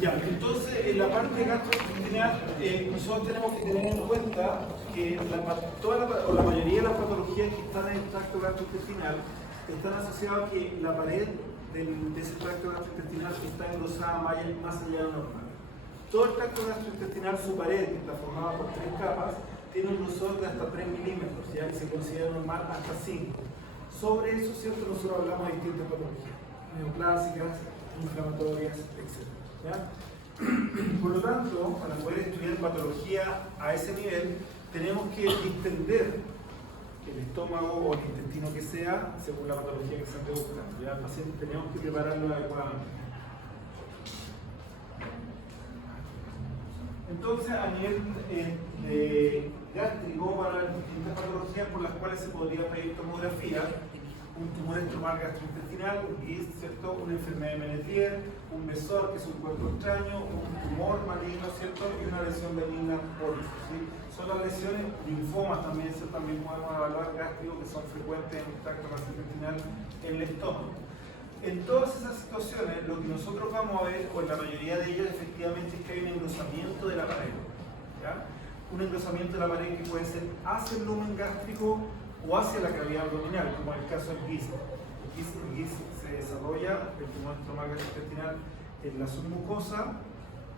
Ya, entonces en la parte gastrointestinal nosotros tenemos que tener en cuenta que la mayoría de las patologías que están en el tracto gastrointestinal están asociadas a que la pared de ese tracto gastrointestinal está engrosada más allá de lo normal. Todo el tracto gastrointestinal, su pared, que está formada por 3 capas, tiene un grosor de hasta 3 milímetros, ya que se considera normal hasta 5. Sobre eso, ¿cierto? Nosotros hablamos de distintas patologías, neoplásicas, inflamatorias, etc. ¿Ya? Por lo tanto, para poder estudiar patología a ese nivel, tenemos que distender el estómago o el intestino que sea, según la patología que se ande buscando. ¿Ya? El paciente tenemos que prepararlo adecuadamente. Entonces, a nivel gástrico, para las distintas patologías por las cuales se podría pedir tomografía, un tumor estromal gastrointestinal, un GIST, ¿cierto? Una enfermedad de Menetier, un besor, que es un cuerpo extraño, un tumor maligno, ¿cierto? Y una lesión benigna pólipo, ¿sí? Son las lesiones, linfomas también, ¿cierto? También podemos evaluar gástricos que son frecuentes en el tracto gastrointestinal en el estómago. En todas esas situaciones, lo que nosotros vamos a ver, o en la mayoría de ellas, efectivamente, es que hay un engrosamiento de la pared. ¿Ya? Un engrosamiento de la pared que puede ser hacia el lumen gástrico o hacia la cavidad abdominal, como en el caso del GIST. El GIST se desarrolla, el tumor estromal gastrointestinal, en la submucosa,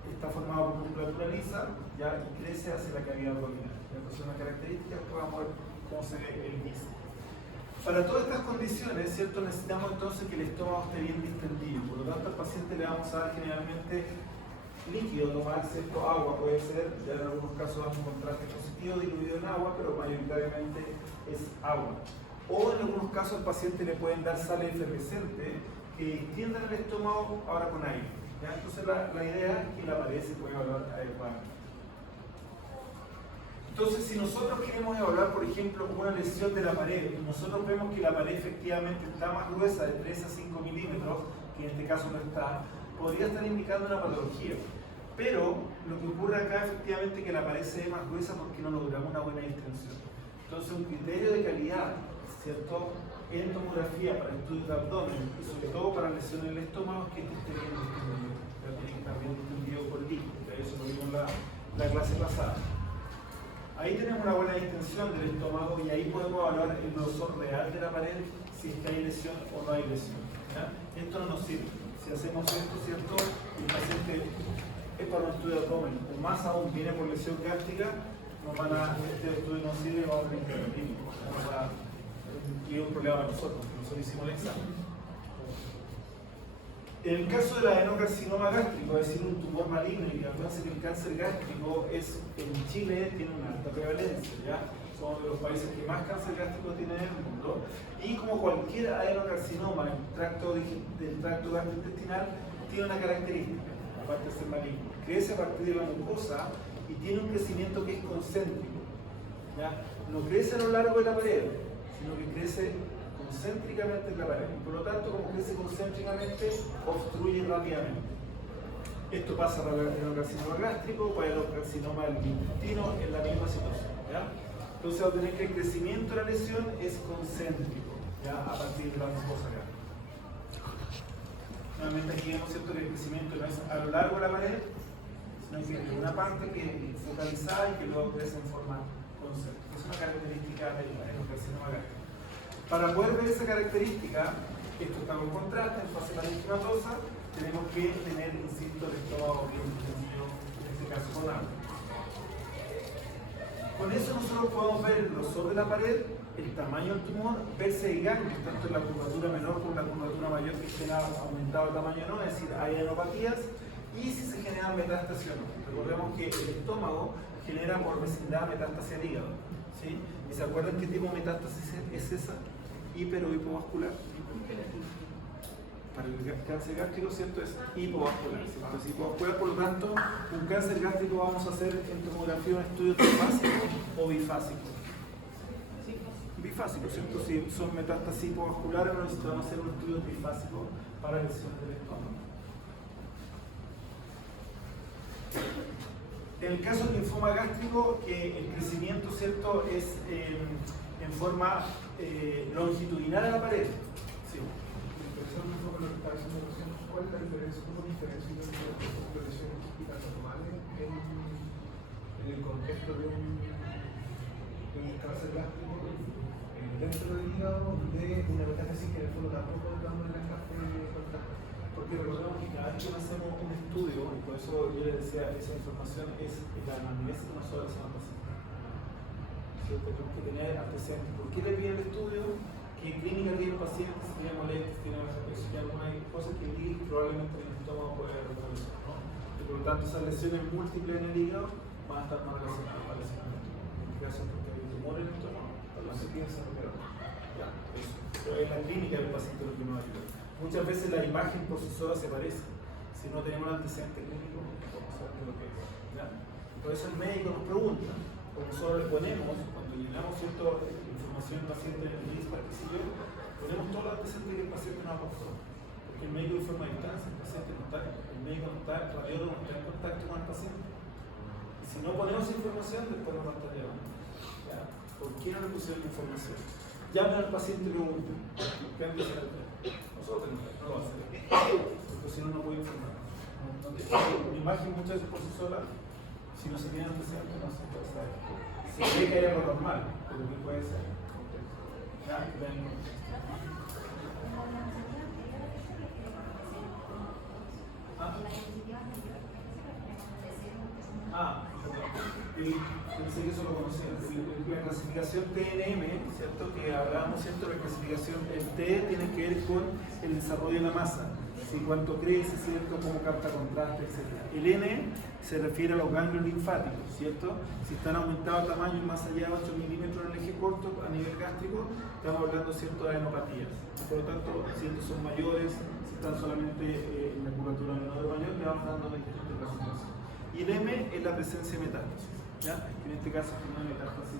está formado por musculatura lisa, ¿ya? Y crece hacia la cavidad abdominal. Entonces, es una característica que vamos a ver cómo se ve el GIST. Para todas estas condiciones, ¿cierto? Necesitamos entonces que el estómago esté bien distendido. Por lo tanto, al paciente le vamos a dar generalmente líquido, tomar, ¿cierto? Agua puede ser, ya en algunos casos damos un contraste positivo diluido en agua, pero mayoritariamente es agua. O en algunos casos al paciente le pueden dar sal efervescente que distiendan el estómago ahora con aire. ¿Ya? Entonces la idea es que la pared se pueda evaluar adecuadamente. Entonces, si nosotros queremos evaluar, por ejemplo, una lesión de la pared, y nosotros vemos que la pared efectivamente está más gruesa, de 3 a 5 milímetros, que en este caso no está, podría estar indicando una patología. Pero lo que ocurre acá efectivamente es que la pared se ve más gruesa porque no logramos una buena distensión. Entonces, un criterio de calidad, ¿cierto?, en tomografía para estudios de abdomen y sobre todo para lesiones en el estómago, es que esté bien distendido. Ya tiene que estar bien distendido con líquido, eso lo vimos en la clase pasada. Ahí tenemos una buena distensión del estómago y ahí podemos evaluar el grosor real de la pared, si es que hay lesión o no hay lesión. ¿Ya? Esto no nos sirve. Si hacemos esto, ¿cierto? Y el paciente es para un estudio de abdomen, o más aún viene por lesión gástrica, este estudio no sirve, vamos a intervenir. Y es un problema para nosotros hicimos el examen. En el caso del adenocarcinoma gástrico, es decir, un tumor maligno, y acuérdense que el cáncer gástrico en Chile tiene una alta prevalencia, ¿ya? Somos de los países que más cáncer gástrico tienen en el mundo, y como cualquier adenocarcinoma del tracto gastrointestinal, tiene una característica, aparte de ser maligno. Crece a partir de la mucosa y tiene un crecimiento que es concéntrico, ¿ya? No crece a lo largo de la pared, sino que crece concéntricamente en la pared. Y por lo tanto, como crece concéntricamente, obstruye rápidamente. Esto pasa para el adenocarcinoma gástrico, para el adenocarcinoma del intestino, en la misma situación. ¿Ya? Entonces, vamos a tener que el crecimiento de la lesión es concéntrico, ¿ya? A partir de la mucosa gástrica. Nuevamente aquí vemos, ¿cierto?, que el crecimiento no es a lo largo de la pared, sino que es una parte que es focalizada y que luego crece en forma concéntrica. Es una característica del adenocarcinoma gástrico. Para poder ver esa característica, esto está con contraste, en fase parenquimatosa, tenemos que tener, insisto, el estómago bien distendido, en este caso con agua. Con eso nosotros podemos ver el grosor de la pared, el tamaño del tumor, ver si hay ganglios, tanto en la curvatura menor como en la curvatura mayor, que estén aumentado el tamaño o no, es decir, hay adenopatías, y si se generan metástasis o no. Recordemos que el estómago genera por vecindad metástasis al hígado, ¿sí? ¿Y se acuerdan qué tipo de metástasis es esa? Hiper o hipovascular. Para el cáncer gástrico, ¿cierto? Es hipovascular, ¿cierto? Es hipovascular, por lo tanto, un cáncer gástrico vamos a hacer en tomografía un estudio trifásico o bifásico. Bifásico, ¿cierto? Si son metástasis hipovasculares, necesitamos hacer un estudio trifásico para lesiones del estómago. En el caso del linfoma gástrico, que el crecimiento, ¿cierto?, es en forma longitudinal a la pared, Sí. Interesante un poco lo que está diciendo recién. ¿Cuál es la diferencia, cómo diferencia entre las lesiones quísticas normales en el contexto de un cáncer gástrico dentro del hígado de una metástasis que en el fondo tampoco estamos en la café de contacto? Porque recordemos que cada vez que hacemos un estudio, y por eso yo les decía, esa información es la anamnesis que nosotros hacemos al paciente. ¿Cierto? Tenemos que tener antecedentes. ¿Por qué le pide el estudio? ¿Qué clínica tiene el paciente? Si tiene molestias, tiene alguna cosa que probablemente en el estómago puede haber reproducido, ¿no? Y por lo tanto, esas lesiones múltiples en el hígado van a estar más relacionadas con lesionamiento. En este caso, porque hay tumor en el estómago, no se piensa lo que era. Ya, eso. Pero es la clínica del paciente lo que nos ayuda. Muchas veces la imagen por sí sola se parece. Si no tenemos el antecedente clínico, no podemos saber lo que es. ¿Ya? Por eso el médico nos pregunta, o nosotros le ponemos, cuando llenamos cierta información del paciente en el LISPA, que si yo, ponemos todo el antecedente que el paciente nos aportó. Porque el médico informa a distancia, el paciente no está, el médico no está, el radiólogo no está en contacto con el paciente. Y si no ponemos información, después nos va a estar llamando. ¿Ya? ¿Por qué no le pusieron información? Llamen al paciente y pregunten, ¿qué antecedente? Nosotros no lo hacemos, porque si no, no puede informar. Una imagen muchas veces por sí sola, si no se tiene antecedentes, no se puede saber. Se cree que hay algo normal, pero ¿qué puede ser? Ya, ven. Pensé que eso lo conocían. La clasificación TNM, ¿cierto? Que hablábamos, ¿cierto? La clasificación, el T tiene que ver con el desarrollo de la masa, si cuánto crece, ¿cierto? Cómo capta contraste, etc. El N se refiere a los ganglios linfáticos, ¿cierto? Si están aumentados de tamaño y más allá de 8 milímetros en el eje corto a nivel gástrico, estamos hablando, ¿cierto?, de adenopatías. Por lo tanto, si estos son mayores, si están solamente en la curvatura menor o mayor, le vamos dando la distinta clasificación. Y el M es la presencia de metástasis, ¿ya? En este caso es una metástasis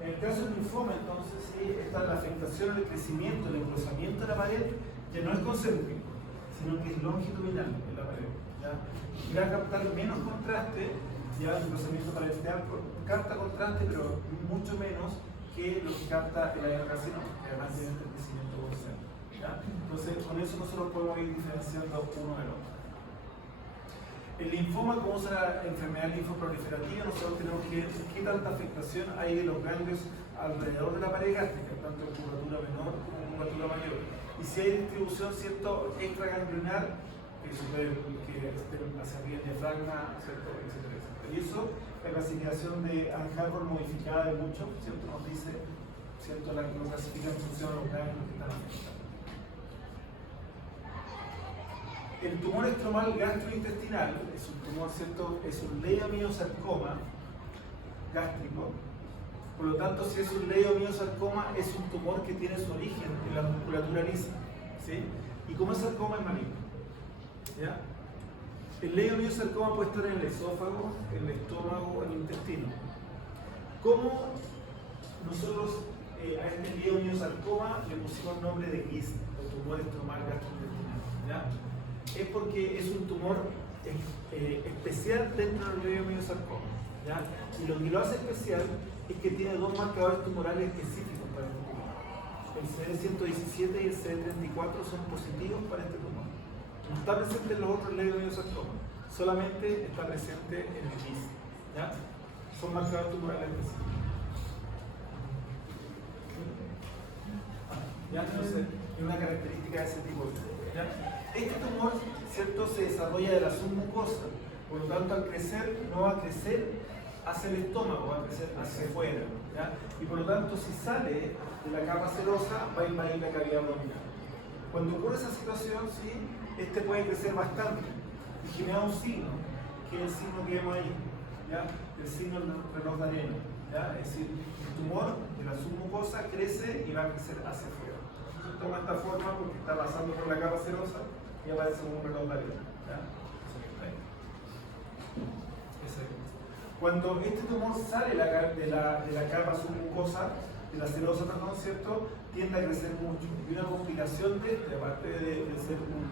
en el caso del linfoma, entonces, sí, está la afectación, el crecimiento, el engrosamiento de la pared, ya no es concéntrico, sino que es longitudinal en la pared, ¿ya? Y va a captar menos contraste, ya el engrosamiento parenteral capta contraste, pero mucho menos que lo que capta el aerocarcinoma, que además tiene este crecimiento concéntrico, ¿ya? Entonces, con eso nosotros podemos ir diferenciando uno del otro. El linfoma, como es la enfermedad linfoproliferativa, nosotros tenemos que ver qué tanta afectación hay de los ganglios alrededor de la pared gástrica, tanto en curvatura menor como en curvatura mayor. Y si hay distribución, ¿cierto?, extraganglionar, que esté hacia arriba el diafragma, ¿cierto?, etcétera, etcétera. Y eso, la clasificación de Ann Arbor modificada de mucho, ¿cierto?, nos dice, ¿cierto?, lo clasifica en función de los ganglios que están afectados. El tumor estromal gastrointestinal es un tumor, ¿cierto?, es un leiomiosarcoma gástrico. Por lo tanto, si es un leiomiosarcoma, es un tumor que tiene su origen en la musculatura lisa, ¿sí? Y como es sarcoma, es maligno, ¿ya? El leiomiosarcoma puede estar en el esófago, en el estómago o en el intestino. ¿Cómo nosotros a este leiomiosarcoma le pusimos el nombre de GIST, o tumor estromal gastrointestinal, ¿ya? Es porque es un tumor especial dentro del leiomiosarcoma, ¿ya? Y lo que lo hace especial es que tiene dos marcadores tumorales específicos para este tumor. El CD117 y el CD34 son positivos para este tumor. No está presente en los otros leiomiosarcomas, solamente está presente en el GIST, ¿ya? Son marcadores tumorales específicos. ¿Ya? Entonces, es una característica de ese tipo de tumor, ¿ya? Este tumor, ¿cierto?, se desarrolla de la submucosa, por lo tanto al crecer no va a crecer hacia el estómago, va a crecer hacia afuera, ¿ya? Y por lo tanto si sale de la capa serosa va a invadir la cavidad abdominal. Cuando ocurre esa situación, ¿sí?, este puede crecer bastante y generar un signo, que es el signo que vemos ahí, ¿ya?, el signo del reloj de arena, ¿ya? Es decir, el tumor de la submucosa crece y va a crecer hacia afuera. Se toma esta forma porque está pasando por la capa serosa y aparece como un reloj de arena, ¿ya? Cuando este tumor sale de la capa submucosa, de la serosa, perdón, ¿cierto?, tiende a crecer mucho. Y una complicación de este, aparte de ser un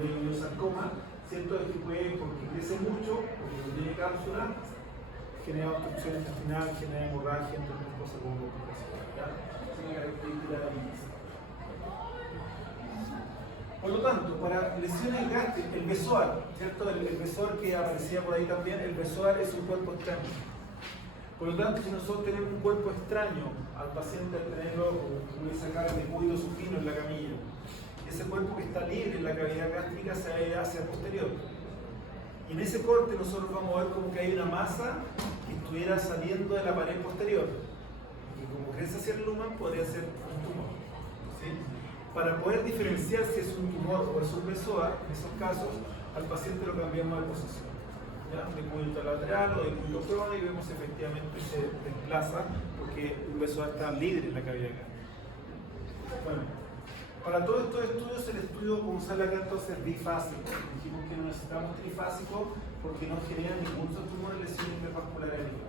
leiomiosarcoma, ¿cierto?, es que puede, porque crece mucho, porque no tiene cápsula, genera obstrucción intestinal, genera hemorragia, entre otras cosas como complicaciones. Es una característica de la índice. Por lo tanto, para lesiones gástricas, el besoar, ¿cierto? El besoar que aparecía por ahí también, el besoar es un cuerpo extraño. Por lo tanto, si nosotros tenemos un cuerpo extraño al paciente al tenerlo, como sacar de cuido supino en la camilla, ese cuerpo que está libre en la cavidad gástrica se va a ir hacia el posterior. Y en ese corte nosotros vamos a ver como que hay una masa que estuviera saliendo de la pared posterior. Y como crece hacia el lumen, podría ser un tumor. ¿Sí? Para poder diferenciar si es un tumor o es un besoar, en esos casos, al paciente lo cambiamos de posición. ¿Ya? De cúbito lateral o de cúbito prona y vemos efectivamente se desplaza porque un besoar está libre en la cavidad gástrica. Bueno, para todos estos estudios, el estudio como sale acá entonces es bifásico. Dijimos que no necesitamos trifásico porque no genera ningún tumor en lesión intervascular en el hígado.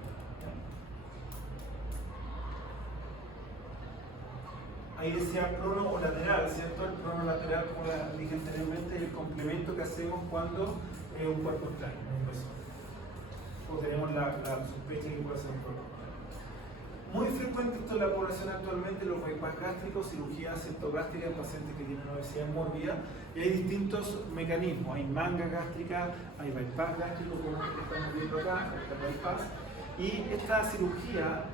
Ahí decía prono o lateral, ¿cierto? El prono lateral, como dije anteriormente, es el complemento que hacemos cuando es un cuerpo extraño, un besoar. O tenemos la sospecha que puede ser un cuerpo extraño. Muy frecuente esto en la población actualmente, los bypass gástricos, cirugía septogástrica en pacientes que tienen obesidad mórbida, y hay distintos mecanismos, hay manga gástrica, hay bypass gástrico, como el que estamos viendo acá, el bypass, y esta cirugía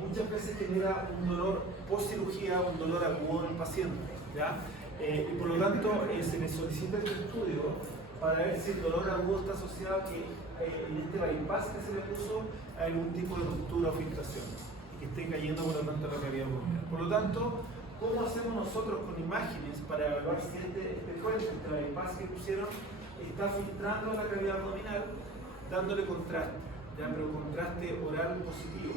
muchas veces genera un dolor post cirugía, un dolor agudo en el paciente, ¿ya? Y por lo tanto se le solicita este estudio para ver si el dolor agudo está asociado a que en este bypass que se le puso hay algún tipo de ruptura o filtración que esté cayendo por lo tanto la cavidad abdominal. Por lo tanto, ¿cómo hacemos nosotros con imágenes para evaluar si este puente, este bypass que pusieron, está filtrando a la cavidad abdominal, dándole contraste, ¿ya? Pero contraste oral positivo?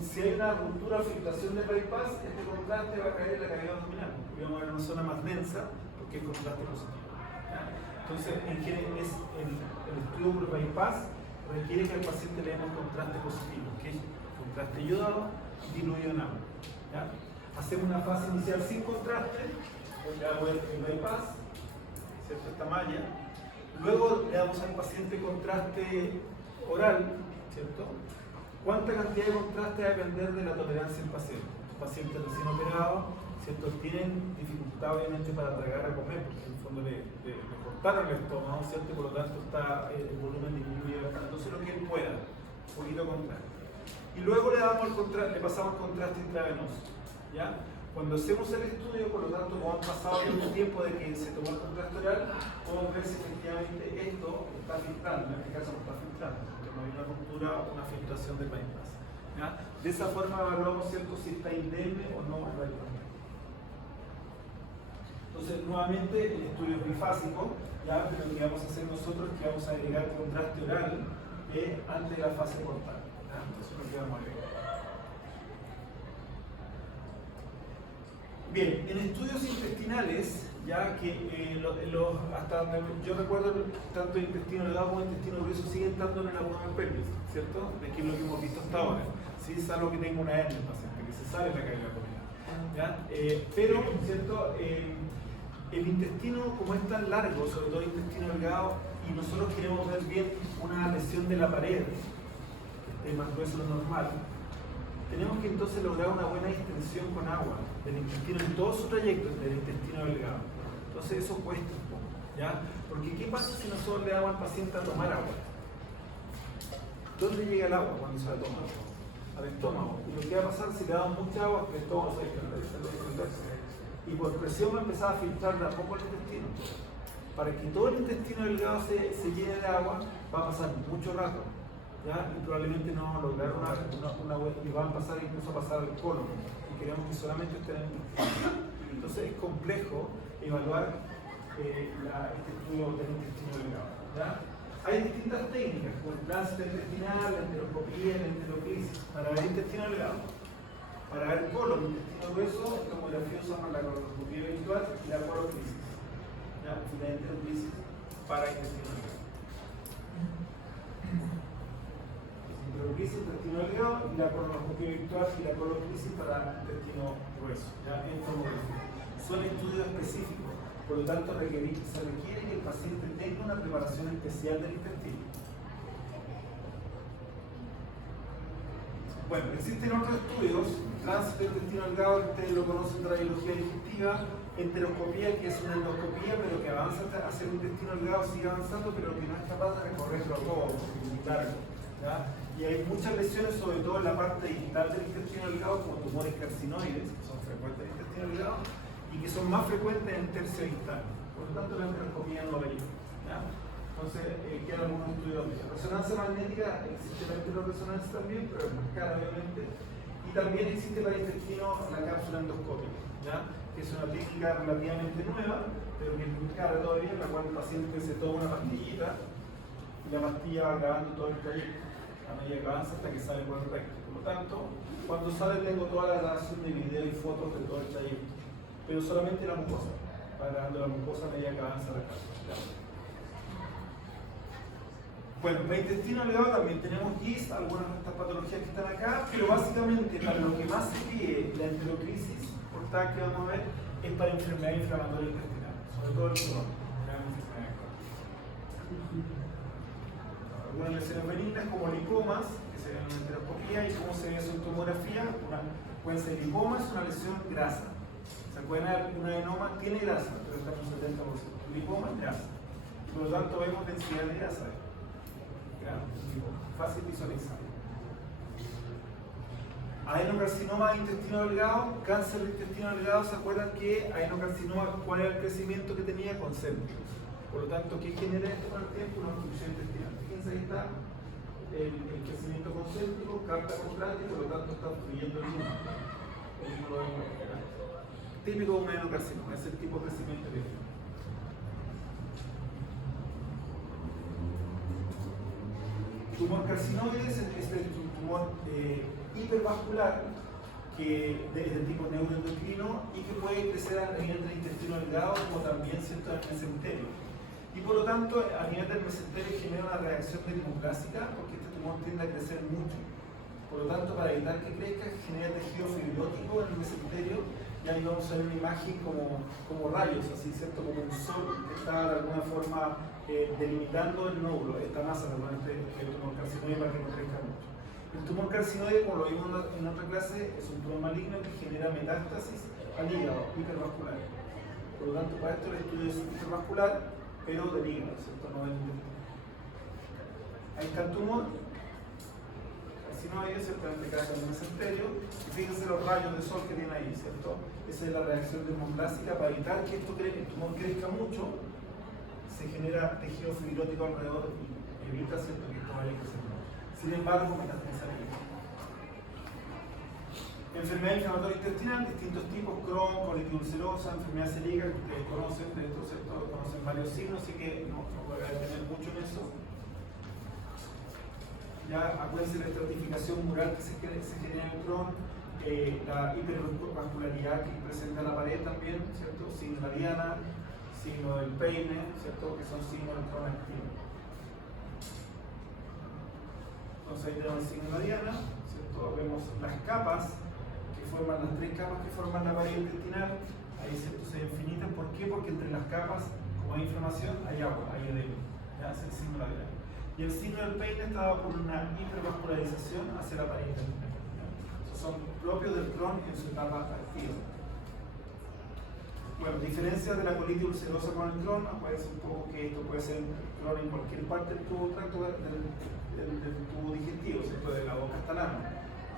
Si hay una ruptura o filtración del bypass, este contraste va a caer en la cavidad abdominal. Y vamos a ver una zona más densa porque es contraste positivo. ¿Ya? Entonces, el estudio por bypass requiere que al paciente le demos contraste positivo, que es contraste iodado diluido en agua. ¿Ya? Hacemos una fase inicial sin contraste, donde hago el bypass, ¿cierto? Esta malla. Luego le damos al paciente contraste oral, ¿cierto? ¿Cuánta cantidad de contraste va a depender de la tolerancia del paciente? Los pacientes recién operados, ¿cierto? Tienen dificultad obviamente para tragar a comer, porque en el fondo le cortaron el estómago, ¿cierto? Por lo tanto está el volumen disminuido. Entonces lo que él pueda, un poquito de contraste. Y luego le pasamos contraste intravenoso, ¿ya? Cuando hacemos el estudio, por lo tanto, como han pasado un tiempo de que se tomó el contraste oral, podemos ver si efectivamente esto está filtrando, en este caso no está filtrando, porque no hay una ruptura o una filtración del bypass. ¿Ya? De esa forma evaluamos, ¿cierto?, si está indemne o no el bypass. Entonces, nuevamente, el estudio es bifásico, ¿ya? Pero lo que vamos a hacer nosotros es que vamos a agregar contraste oral antes de la fase portal. Entonces, lo que vamos a agregar. Bien, en estudios intestinales, ya que hasta donde yo recuerdo, tanto el intestino delgado como el intestino grueso siguen estando en el abdomen pélvico, ¿cierto? De que es lo que hemos visto hasta ahora. Sí, salvo que tenga una hernia el paciente, que se sale la cavidad abdominal. ¿Ya? Pero, ¿cierto? El intestino, como es tan largo, sobre todo el intestino delgado, y nosotros queremos ver bien una lesión de la pared, que esté más grueso de lo normal, tenemos que entonces lograr una buena distensión con agua del intestino en todo su trayecto del intestino delgado. Entonces eso cuesta un poco, ¿ya? Porque ¿qué pasa si nosotros le damos al paciente a tomar agua? ¿Dónde llega el agua cuando se la toma? Al estómago. Y lo que va a pasar si le damos mucha agua, el estómago se descondensa. Y por presión va a empezar a filtrar de a poco el intestino. Para que todo el intestino delgado se llene de agua, va a pasar mucho rato. ¿Ya? Y probablemente no vamos a lograr y van a pasar incluso a pasar al colon, y queremos que solamente estén en el intestino. Entonces es complejo evaluar este estudio del intestino delgado. ¿Ya? Hay distintas técnicas, como el tránsito intestinal, la enteroscopía, la enteroclisis, para ver intestino delgado. Para ver colon, intestino grueso, la tomografía usamos la coloscopía virtual y la coloclisis. ¿Ya? Y la enteroclisis para intestino delgado. Intestino delgado y la colonoscopia virtual y la coloclisis para intestino grueso, ¿ya? En tomografía. Son estudios específicos. Por lo tanto, se requiere que el paciente tenga una preparación especial del intestino. Bueno, existen otros estudios, tránsito del intestino delgado, ustedes lo conocen de la biología digestiva, enteroscopía, que es una endoscopía, pero que avanza hacia el intestino delgado, sigue avanzando, pero que no es capaz de recorrerlo todo, porque es muy largo. ¿Ya? Y hay muchas lesiones, sobre todo en la parte distal del intestino delgado, como tumores carcinoides, que son frecuentes en el intestino delgado, y que son más frecuentes en el tercio distal. Por lo tanto, la enteroscopía no ayuda. Entonces, quedan algunos estudios de resonancia magnética, existe la resonancia también, pero es más cara obviamente. Y también existe para el intestino la cápsula endoscópica, ¿ya? Que es una técnica relativamente nueva, pero que es muy cara todavía, en la cual el paciente se toma una pastillita y la pastilla va grabando todo el trayecto, a medida que avanza hasta que sale por el recto. Por lo tanto, cuando sale tengo toda la grabación de video y fotos de todo el trayecto, pero solamente la mucosa, va grabando la mucosa a medida que avanza la cápsula. Bueno, para el intestino delgado también tenemos GIST, algunas de estas patologías que están acá, pero básicamente para lo que más se pide la enterocrisis portal que vamos a ver es para enfermedad inflamatoria intestinal, sobre todo el colon, algunas lesiones benignas como lipomas, que se ven en la enteroscopía, y cómo se ve eso en tomografía, pueden ser lipomas, una lesión grasa. ¿Se acuerdan? Un adenoma tiene grasa, pero está en un 70%. Lipoma es grasa. Por lo tanto, vemos densidad de grasa. Fácil visualizar. Adenocarcinoma de intestino delgado, cáncer de intestino delgado, ¿se acuerdan que adenocarcinoma, cuál era el crecimiento que tenía? Concéntrico. Por lo tanto, ¿qué genera esto con el tiempo? Una obstrucción intestinal. Fíjense, ahí está el crecimiento concéntrico, carta contraria, y por lo tanto está obstruyendo el lumen. Típico de un adenocarcinoma, es el tipo de crecimiento que tiene. Tumor carcinoides es el tumor hipervascular que es de tipo neuroendocrino y que puede crecer a nivel del intestino delgado como también ¿cierto? En el mesenterio. Y por lo tanto, a nivel del mesenterio genera una reacción dermoplásica porque este tumor tiende a crecer mucho. Por lo tanto, para evitar que crezca, genera tejido fibrótico en el mesenterio. Y ahí vamos a ver una imagen como rayos, así, ¿cierto? Como un sol que está de alguna forma delimitando el nódulo, esta masa normalmente el tumor carcinoide para que no crezca mucho. El tumor carcinoide, como lo vimos en otra clase, es un tumor maligno que genera metástasis al hígado hipervascular. Por lo tanto, para esto el estudio es hipervascular, pero del hígado, ¿cierto? No del intestino. Ahí está el tumor carcinoide, ¿cierto? En este caso en el mesenterio, y fíjense los rayos de sol que tiene ahí, ¿cierto? Esa es la reacción dermoplásica para evitar que el tumor crezca mucho. Se genera tejido fibrótico alrededor y evita ¿cierto? Que esto vaya creciendo. Sin embargo, metastasizaría. Enfermedad inflamatoria intestinal, distintos tipos, Crohn, colitis ulcerosa, enfermedad celíaca, que ustedes conocen, de esto, ¿cierto? Conocen varios signos, así que no voy a detener mucho en eso. Ya acuérdense la estratificación mural que se genera en Crohn, la hipervascularidad que presenta la pared también, ¿cierto? Signo de la diana, signo del peine, ¿cierto? Que son signos del Crohn activo. Entonces ahí tenemos el signo de la diana, ¿cierto? Vemos las capas que forman, las tres capas que forman la pared intestinal, ahí ¿cierto? Se ven finitas. ¿Por qué? Porque entre las capas, como hay inflamación, hay agua, hay edema. Ya es el signo de la diana. Y el signo del peine está dado por una hipervascularización hacia la pared intestinal. Son propios del Crohn en su etapa activa. Bueno, diferencias de la colitis ulcerosa con el Crohn, acuérdense un poco que esto puede ser Crohn en cualquier parte del tubo del tubo digestivo, ¿cierto? De la boca hasta el ano,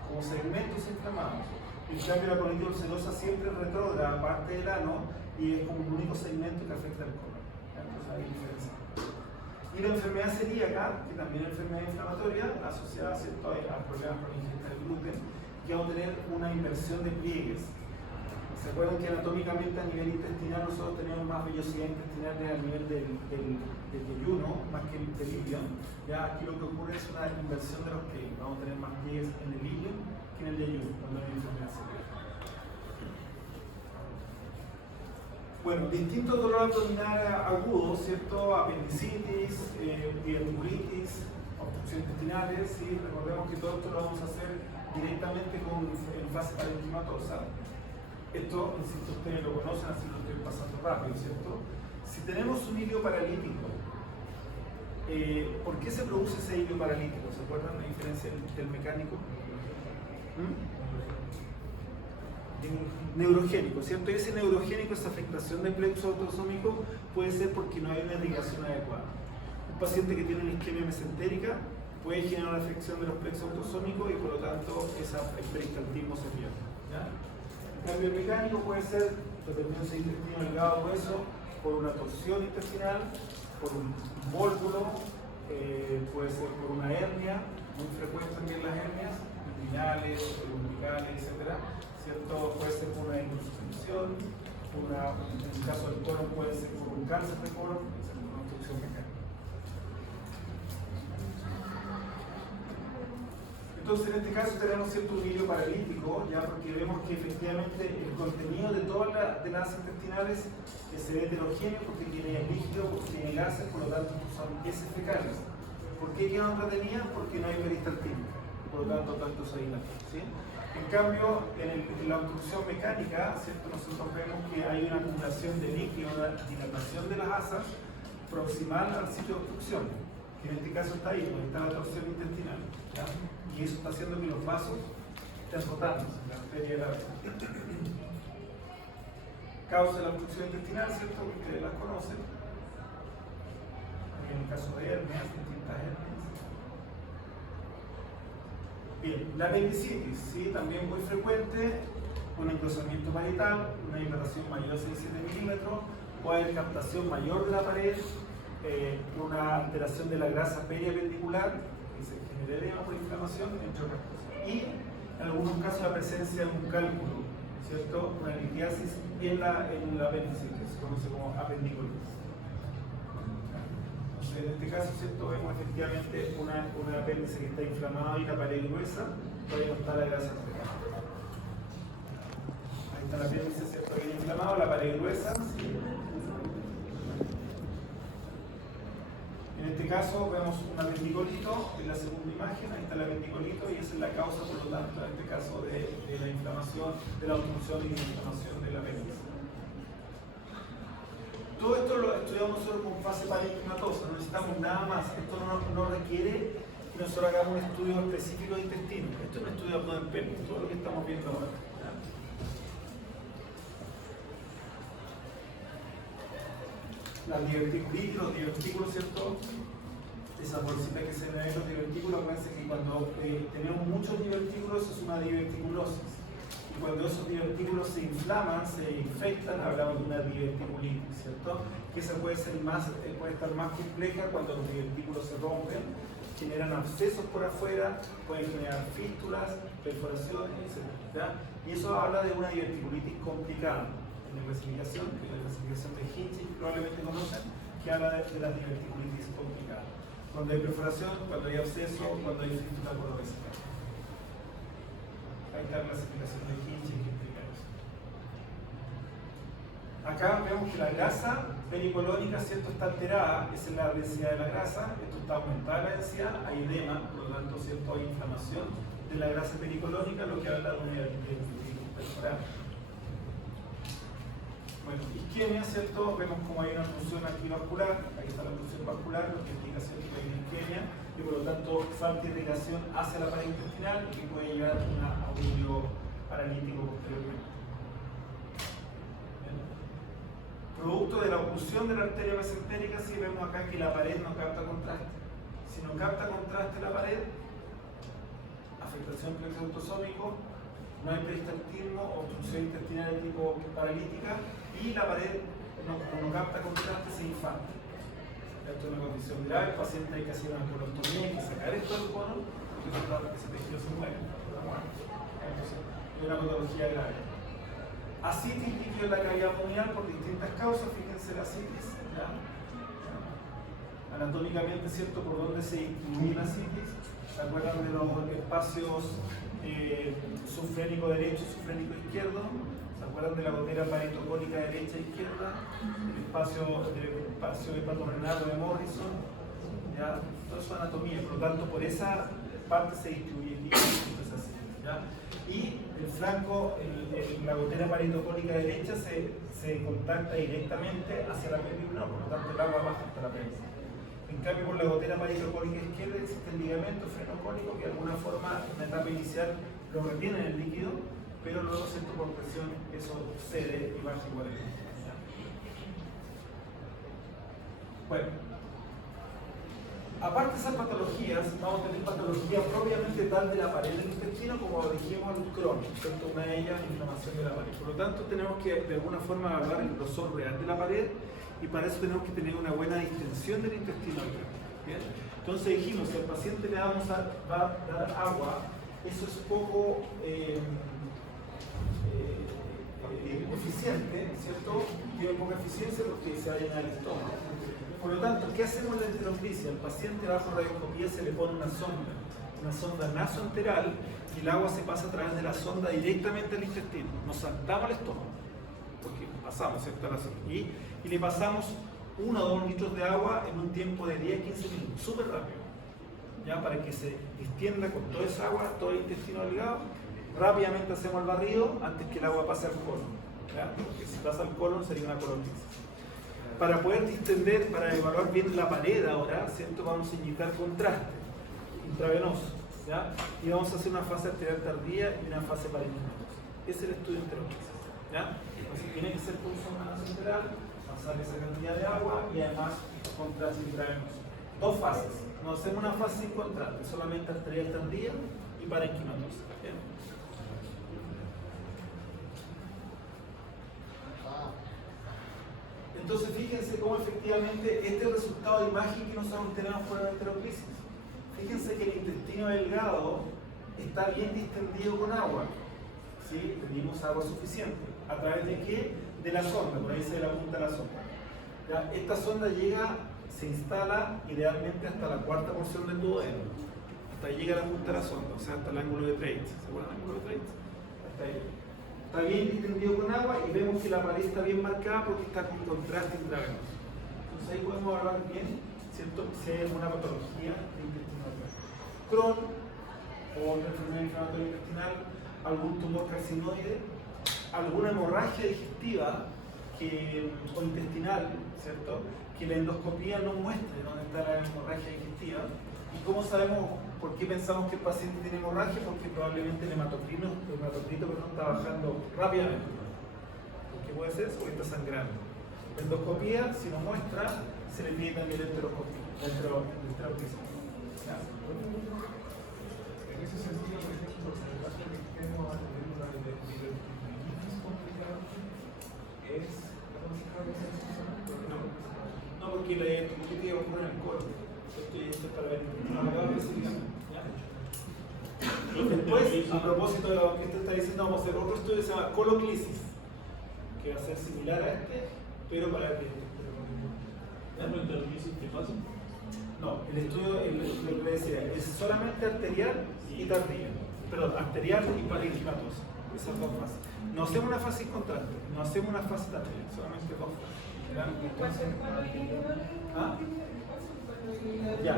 como segmentos inflamados. En cambio, la colitis ulcerosa siempre retrógrada parte del ano y es como un único segmento que afecta al colon. Entonces hay diferencia. Y la enfermedad celíaca, que también es enfermedad inflamatoria, asociada ¿cierto? A problemas con ingesta de gluten, que va a tener una inversión de pliegues. ¿Se acuerdan que anatómicamente a nivel intestinal nosotros tenemos más vellosidad intestinal a nivel del yeyuno, más que del ilion? Ya aquí lo que ocurre es una inversión de los pliegues. Vamos a tener más pliegues en el ilion que en el yeyuno, cuando hay enfermedad celíaca. Bueno, distintos dolores abdominales agudos, ¿cierto? Apendicitis, diverticulitis, obstrucciones intestinales, ¿sí? Recordemos que todo esto lo vamos a hacer directamente en fase parenquimatosa. Esto, insisto, ustedes lo conocen, así lo estoy pasando rápido, ¿cierto? Si tenemos un ilio paralítico, ¿por qué se produce ese ilio paralítico? ¿Se acuerdan la diferencia del mecánico? Neurogénico, ¿cierto? Y ese neurogénico, esa afectación del plexo autosómico, puede ser porque no hay una irrigación adecuada. Un paciente que tiene una isquemia mesentérica puede generar una afección de los plexos autosómicos y por lo tanto el peristaltismo se pierde. ¿Ya? El cambio mecánico puede ser, dependiendo si el intestino delgado o grueso, por una torsión intestinal, por un invólvulo, puede ser por una hernia, muy frecuente también las hernias, inguinales, lumbricales, etc. ¿Cierto? Puede ser por una insuficiencia, en el caso del colon puede ser por un cáncer de colon, puede ser por una obstrucción mecánica. Entonces, en este caso tenemos cierto ilio paralítico, ya porque vemos que efectivamente el contenido de todas las intestinales se ve heterogéneo porque tiene líquido, porque tiene gases, por lo tanto son heces fecales. ¿Por qué quedan retenidas? Porque no hay peristaltismo, por lo tanto tanto se dilatan, ¿sí? En cambio, en la obstrucción mecánica, ¿cierto? Nosotros vemos que hay una acumulación de líquido, una dilatación de las asas proximal al sitio de obstrucción, que en este caso está ahí, donde está la torsión intestinal, ¿ya? Y eso está haciendo que los vasos estén rotándose en la arteria de la vena. Causa la obstrucción intestinal, ¿cierto? Que ustedes las conocen. En el caso de hernias, distintas hernias. Bien, la apendicitis, ¿sí? También muy frecuente, un engrosamiento parietal, una dilatación mayor de 6-7 milímetros, puede haber captación mayor de la pared, una alteración de la grasa periapendicular, que se genera edema por inflamación, entre otras cosas. Y en algunos casos la presencia de un cálculo, ¿cierto? Una litiasis en la apendicitis, que se conoce como apendicolitis. En este caso, ¿cierto? Vemos efectivamente una apéndice que está inflamada y la pared gruesa, todavía no está la grasa fecal. Ahí está la apéndice, ¿cierto? Bien inflamado, la pared gruesa. ¿Sí? En este caso vemos un apendicolito en la segunda imagen, ahí está el apendicolito y esa es la causa, por lo tanto, en este caso de la inflamación, de la obstrucción y la inflamación del apéndice. Todo esto lo estudiamos nosotros con fase parenquimatosa, no necesitamos nada más. Esto no requiere que nosotros hagamos un estudio específico de intestino. Esto es un estudio de abdomen pélvico, todo lo que estamos viendo ahora. Las diverticulitis, los divertículos, ¿cierto? Esa bolsita que se ve en los divertículos, acuérdense que cuando tenemos muchos divertículos es una diverticulosis. Cuando esos divertículos se inflaman, se infectan, hablamos de una diverticulitis, ¿cierto? Que esa puede estar más compleja cuando los divertículos se rompen, generan abscesos por afuera, pueden generar fístulas, perforaciones, etc. ¿Ya? Y eso habla de una diverticulitis complicada. En la clasificación, que es la clasificación de Hinchey, probablemente conocen, que habla de las diverticulitis complicadas. Cuando hay perforación, cuando hay absceso, cuando hay fístula por obesidad. Ahí está la clasificación de Hinchey que explica eso. Acá vemos que la grasa pericolónica, ¿cierto? Está alterada, esa es la densidad de la grasa, esto está aumentada la densidad, hay edema, por lo tanto, ¿cierto? Hay inflamación de la grasa pericolónica, lo que habla de una diverticulitis perforada. Bueno, isquemia, ¿cierto? Vemos como hay una función antivascular, aquí está la función vascular, lo que indica, ¿cierto? Que hay una isquemia y por lo tanto falta irrigación hacia la pared intestinal y que puede llegar a un ilio paralítico posteriormente. Bien. Producto de la oclusión de la arteria mesentérica, sí vemos acá que la pared no capta contraste. Si no capta contraste la pared, afectación plexo autosómico, no hay peristaltismo, obstrucción intestinal de tipo paralítica y la pared no capta contraste, se inflama. Esto es una condición grave, el paciente hay que hacer una colostomía, hay que sacar esto del colon porque eso trata que ese tejido se mueve. Entonces, es una patología grave. Asitis, líquido en la cavidad abdominal por distintas causas, fíjense la asitis. ¿Ya? Anatómicamente, ¿cierto? ¿Por dónde se distribuye la asitis? ¿Se acuerdan de los espacios subfrénico derecho y subfrénico izquierdo? ¿Se acuerdan de la gotera paretocólica derecha e izquierda? El espacio hepatorrenal de Morrison. ¿Ya? Todo eso es anatomía, por lo tanto, por esa parte se distribuye el líquido. ¿Ya? y el flanco, la gotera paritocólica derecha se contacta directamente hacia la peritoneo, por lo tanto el agua baja hasta la peritoneo. En cambio, por la gotera paritocólica izquierda existe el ligamento frenocólico que de alguna forma en la etapa inicial lo retiene en el líquido, pero luego, ¿cierto?, por presión eso cede y baja igualmente. Bueno, aparte de esas patologías, vamos a tener patología propiamente tal de la pared del intestino, como dijimos el Crohn, ¿cierto? Una de ellas, inflamación de la pared. Por lo tanto, tenemos que de alguna forma evaluar el grosor real de la pared y para eso tenemos que tener una buena distensión del intestino delgado. ¿Bien? Entonces dijimos, si al paciente le va a dar agua, eso es poco eficiente, ¿cierto? Tiene poca eficiencia porque se va a llenar el estómago. Por lo tanto, ¿qué hacemos en la enteroclisis? Al paciente bajo radioscopía se le pone una sonda nasoenteral, y el agua se pasa a través de la sonda directamente al intestino. Nos saltamos el estómago, porque pasamos, ¿cierto?, a la sonda. Y le pasamos 1 o 2 litros de agua en un tiempo de 10-15 minutos, súper rápido, ¿ya? Para que se distienda con toda esa agua, todo el intestino delgado. Rápidamente hacemos el barrido antes que el agua pase al colon, ¿ya? Porque si pasa al colon sería una colonitis. Para poder distender, para evaluar bien la pared ahora, ¿cierto?, vamos a inyectar contraste intravenoso, ¿ya? Y vamos a hacer una fase arterial tardía y una fase parenquimatosa. Ese es el estudio enteroclisis, ¿ya? Entonces tiene que ser pulso nasoenteral, pasar esa cantidad de agua y además contraste intravenoso. 2 fases. No hacemos una fase sin contraste, solamente arterial tardía y parenquimatosa. ¿Bien? Entonces fíjense cómo efectivamente este es el resultado de imagen que nosotros tenemos por la enteroclisis. Fíjense que el intestino delgado está bien distendido con agua, ¿sí? Le dimos agua suficiente. ¿A través de qué? De la sonda, por ahí se ve la punta de la sonda. ¿Ya? Esta sonda llega, se instala idealmente hasta la 4ª porción del duodeno. Hasta ahí llega la punta de la sonda, o sea, hasta el ángulo de Treitz. ¿Se acuerdan del ángulo de Treitz? Hasta ahí. Está bien distendido con agua y vemos que la pared está bien marcada porque está con contraste intravenoso. Entonces ahí podemos evaluar bien, ¿cierto?, si hay alguna patología de intestino delgado. Crohn o otra enfermedad inflamatoria intestinal, algún tumor carcinoide, alguna hemorragia digestiva o intestinal, ¿cierto?, que la endoscopía no muestre dónde está la hemorragia digestiva. ¿Y cómo sabemos por qué pensamos que el paciente tiene hemorragia? Porque probablemente el hematocrito está bajando rápidamente. ¿Qué puede ser? Porque está sangrando. La endoscopía, si nos muestra, se le pide también la enteroscopía, la enteroclisis. En ese sentido, por ejemplo, en el caso de que estemos a tener una diverticulitis complicada, ¿es no, porque la diverticulitis ocurre en el colon. Esto es para ver una abogada específicamente. Después, a propósito de lo que usted está diciendo, vamos a hacer otro estudio que se llama coloclisis, que va a ser similar a este, pero para el enteroclisis qué pasa? No, el estudio, lo que le decía, es solamente arterial y tardía. Perdón, arterial y parenquimatosa. Esas 2 fases. No hacemos una fase sin contraste, no hacemos una fase tardía, solamente 2 fases. ¿Ah? Ya,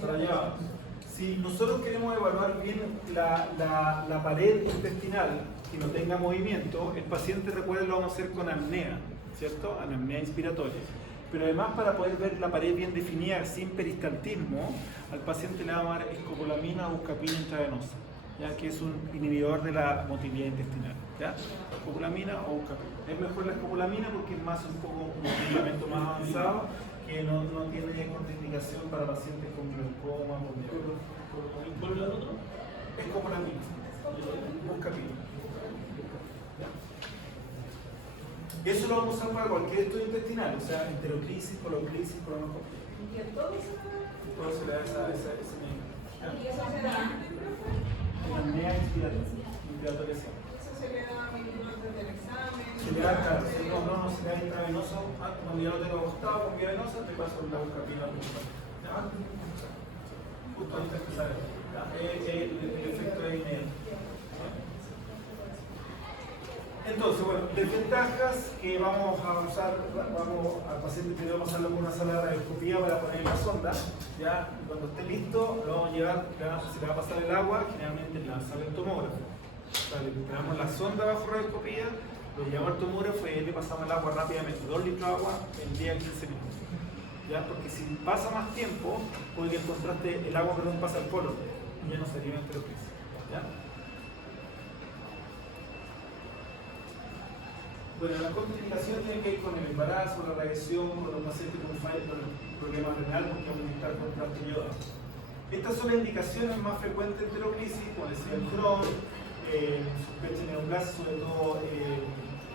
para allá vamos. Si nosotros queremos evaluar bien la pared intestinal que no tenga movimiento, el paciente, recuerden, lo vamos a hacer con apnea, ¿cierto? Apnea inspiratoria. Pero además, para poder ver la pared bien definida sin peristaltismo, al paciente le vamos a dar escopolamina o buscapina intravenosa, ya que es un inhibidor de la motilidad intestinal. ¿Ya? Escopolamina o buscapina. Es mejor la escopolamina porque es más un medicamento más avanzado que no tiene contraindicación para pacientes con glaucoma, con diabetes. ¿Cuál es el otro? Escopolamina. Buscapina. Eso lo vamos a usar para cualquier estudio intestinal, o sea, enteroclisis, coloclisis, colonoscopia. ¿Y a todos se da? Todo se le da ese medicamento. ¿Y eso se da antes, profe? La apnea inspiratoria sí. ¿Eso se le da antes del examen? Se le da, claro, se le da intravenoso, cuando ya lo tengo acostado con vía venosa, te paso la buscapina al justo antes de empezar el efecto es inmediato. Entonces, bueno, desventajas que vamos a usar, al paciente primero vamos a pasarlo con una sala de radioscopía para poner la sonda, ¿ya? Y cuando esté listo, lo vamos a llevar, se le va a pasar el agua, generalmente en la sala del tomógrafo, Le pegamos la sonda bajo radioscopía, lo llevamos al tomógrafo y le pasamos el agua rápidamente, 2 litros de agua en 10 a 15 minutos. ¿Ya? Porque si pasa más tiempo, puede que el agua pasa al polo y ya no sería una enterocrisis. ¿Ya? Bueno, la contraindicación tiene que ir con el embarazo, la radiación, con los pacientes con problemas renal, porque aumentar contraste yoda. Estas son las indicaciones más frecuentes de enterocrisis, como decía el Crohn, sospecha de neoplasia, sobre todo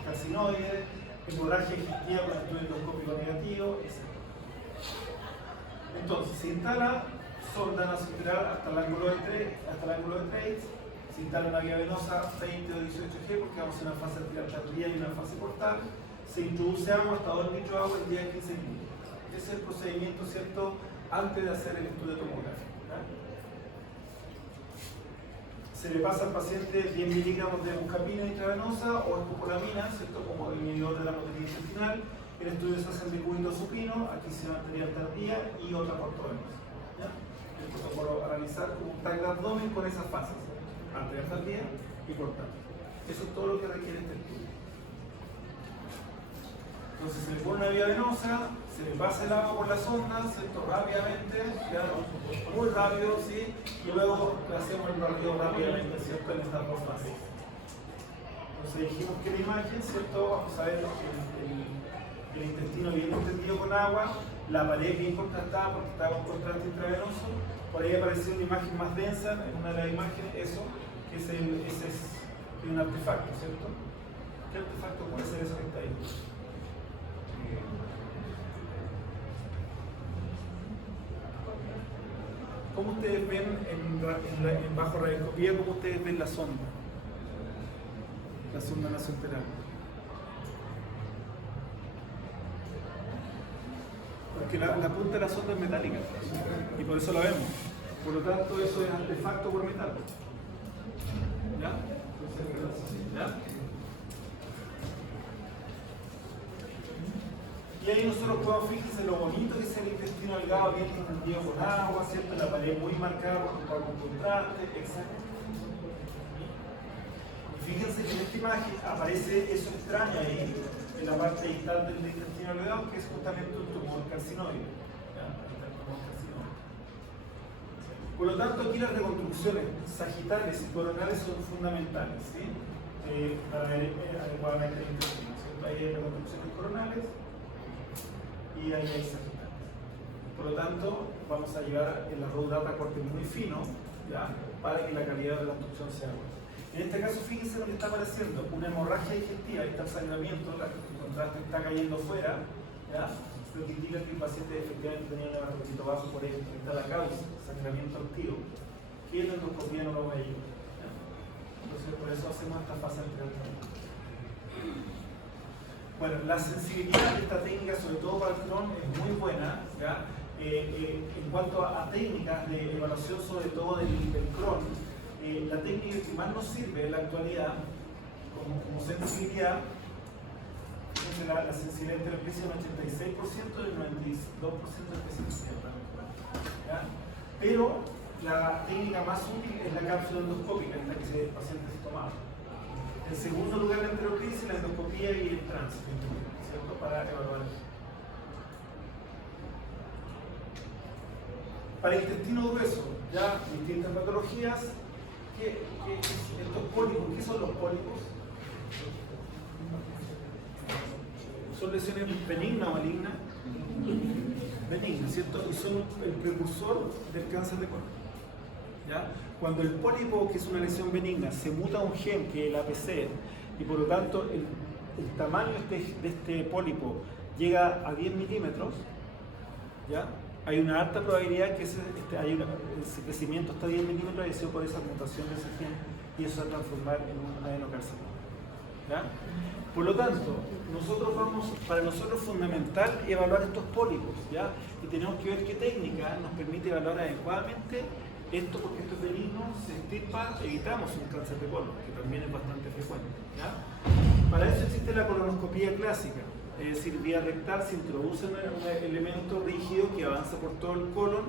carcinoides, hemorragia digestiva con estudio endoscópico negativo, etc. Entonces, se instala sonda nasoinguinal hasta el ángulo de Treitz, se instala una vía venosa 20 o 18G porque vamos a una fase arterial tardía y una fase portal, se introduce agua hasta 2 litros de agua en 10 a 15 minutos. Ese es el procedimiento, ¿cierto?, antes de hacer el estudio tomográfico. Se le pasa al paciente 10 miligramos de buscapina intravenosa o escopolamina, ¿cierto?, como inhibidor de la motilidad intestinal. El estudio se hace en decúbito supino, aquí se va arterial tardía y otra portovenosa. El protocolo a realizar como un tag de abdomen con esas fases, arterial tardía y portal. Eso es todo lo que requiere este estudio. Entonces se le pone una vía venosa, se le pasa el agua por la sonda, ¿cierto?, rápidamente, ¿ya? Muy rápido, ¿sí? Y luego le hacemos el barrido rápidamente, ¿cierto?, en estas dos fases. Entonces dijimos que la imagen, ¿cierto?, vamos a ver el intestino bien contendido con agua, la pared bien contrastada porque está con contraste intravenoso. Por ahí apareció una imagen más densa en una de las imágenes, eso, que ese es un artefacto, ¿cierto? ¿Qué artefacto puede ser eso que está ahí? ¿Cómo ustedes ven en bajo radioscopía, cómo ustedes ven la sonda nasoenteral? Porque la punta de la sonda es metálica y por eso la vemos. Por lo tanto, eso es artefacto por metal. ¿Ya? ¿Ya? Y ahí nosotros podemos, fíjense lo bonito que es el intestino delgado, bien distendido con agua, ¿cierto? La pared muy marcada por contraste, etc. Y fíjense que en esta imagen aparece eso extraño ahí, en la parte distal del intestino delgado, que es justamente un tumor carcinoide. Por lo tanto, aquí las reconstrucciones sagitales y coronales son fundamentales, ¿sí? Para ver adecuadamente el intestino, ¿cierto? Ahí hay reconstrucciones coronales y ahí hay sagitales. Por lo tanto, vamos a llevar el raw data corte muy fino, ¿ya?, para que la calidad de la reconstrucción sea buena. En este caso, fíjense lo que está apareciendo, una hemorragia digestiva, ahí está el sangramiento, el contraste está cayendo fuera, ¿ya?, lo que indica que el paciente efectivamente tenía un hematocrito bajo, por ahí está la causa, sangramiento activo, que en la endoscopía no lo va a ayudar. Entonces, por eso hacemos esta fase anterior. Bueno, la sensibilidad de esta técnica, sobre todo para el Crohn, es muy buena, ¿ya? En cuanto a técnicas de evaluación, sobre todo del Crohn, la técnica que más nos sirve en la actualidad, como sensibilidad, la sensibilidad de enterocrisis es un 86% y un 92% de especificidad. ¿Ya? Pero la técnica más útil es la cápsula endoscópica, en la que el paciente se tomaba. En segundo lugar, la enterocrisis, la endoscopía y el tránsito, ¿cierto?, para evaluar. Para el intestino grueso, ya distintas patologías. Estos pólipos, ¿qué son los pólipos? Son lesiones benignas o malignas, benignas, ¿cierto? Y son el precursor del cáncer de colon. ¿Ya? Cuando el pólipo, que es una lesión benigna, se muta a un gen que es el APC, y por lo tanto el tamaño de este pólipo llega a 10 milímetros, ¿ya?, hay una alta probabilidad que ese crecimiento hasta 10 milímetros haya sido por esa mutación de ese gen y eso se va a transformar en un adenocarcinoma. ¿Ya? Por lo tanto, para nosotros es fundamental evaluar estos pólipos, ¿ya? Y tenemos que ver qué técnica nos permite evaluar adecuadamente esto, porque esto es benigno, se extirpa, evitamos un cáncer de colon, que también es bastante frecuente, ¿ya? Para eso existe la colonoscopía clásica, es decir, vía rectal se introduce un elemento rígido que avanza por todo el colon,